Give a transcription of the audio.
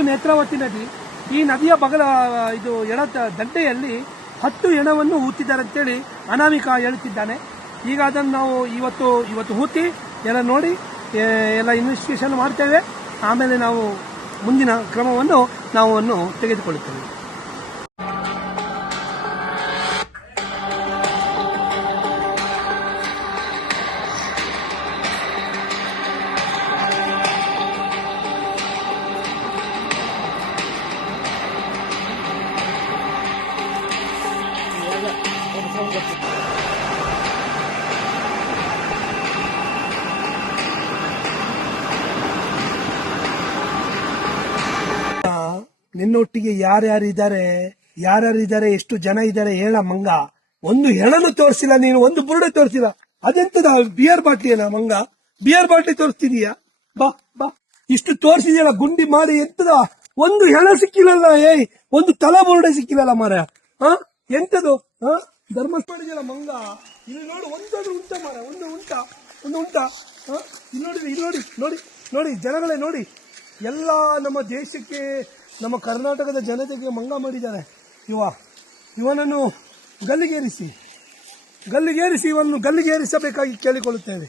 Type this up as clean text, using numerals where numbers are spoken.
ಇದು ನೇತ್ರಾವತಿ ನದಿ. ಈ ನದಿಯ ಇದು ಎಡ ದಂಡೆಯಲ್ಲಿ 10 ಹೆಣವನ್ನು ಹೂತಿದ್ದಾರೆ ಅಂತೇಳಿ ಅನಾಮಿಕ ಹೇಳುತ್ತಿದ್ದಾನೆ. ಈಗ ಅದನ್ನು ನಾವು ಇವತ್ತು ಹೂತಿ ಎಲ್ಲ ನೋಡಿ ಎಲ್ಲ ಇನ್ವೆಸ್ಟಿಗೇಷನ್ ಮಾಡ್ತೇವೆ. ಆಮೇಲೆ ನಾವು ಮುಂದಿನ ಕ್ರಮವನ್ನು ನಾವು ತೆಗೆದುಕೊಳ್ಳುತ್ತೇವೆ. ನಿನ್ನೊಟ್ಟಿಗೆ ಯಾರ್ಯಾರಿದ್ದಾರೆ ಎಷ್ಟು ಜನ ಇದ್ದಾರೆ ಹೇಳ ಮಂಗ. ಒಂದು ಹೆಣನು ತೋರಿಸಿಲ್ಲ ನೀನು, ಒಂದು ಬುರುಡೆ ತೋರಿಸಿಲ್ಲ. ಅದೆಂತದ ಬಿಯರ್ ಬಾಟ್ಲಿಯನ ಮಂಗ? ಬಿಯರ್ ಬಾಟ್ಲಿ ತೋರಿಸ್ತಿದೀಯಾ? ಬಾ ಬಾ, ಇಷ್ಟು ತೋರಿಸಿದೆಯಲ್ಲ ಗುಂಡಿ ಮಾಡಿ, ಎಂತದ ಒಂದು ಹೆಣ ಸಿಕ್ಕಿಲ್ಲಲ್ಲ. ಒಂದು ತಲಾ ಬುರುಡೆ ಸಿಕ್ಕಿಲ್ಲಲ್ಲ ಮಾರ. ಎಂತದು ಧರ್ಮಸ್ಥಳ ಮಾಡಿದೆಯಲ್ಲ ಮಂಗ. ಇಲ್ಲಿ ನೋಡು, ಒಂದಾದ್ರೂ ಉಂಟ ಮಾರ, ಒಂದು ಉಂಟ. ಇಲ್ಲಿ ನೋಡಿ ಜನಗಳೇ ನೋಡಿ, ಎಲ್ಲ ನಮ್ಮ ದೇಶಕ್ಕೆ, ನಮ್ಮ ಕರ್ನಾಟಕದ ಜನತೆಗೆ ಮಂಗ ಮಾಡಿದ್ದಾರೆ. ಇವನನ್ನು ಗಲ್ಲಿಗೇರಿಸಿ ಇವನನ್ನು ಗಲ್ಲಿಗೇರಿಸಬೇಕಾಗಿ ಕೇಳಿಕೊಳ್ಳುತ್ತೇವೆ.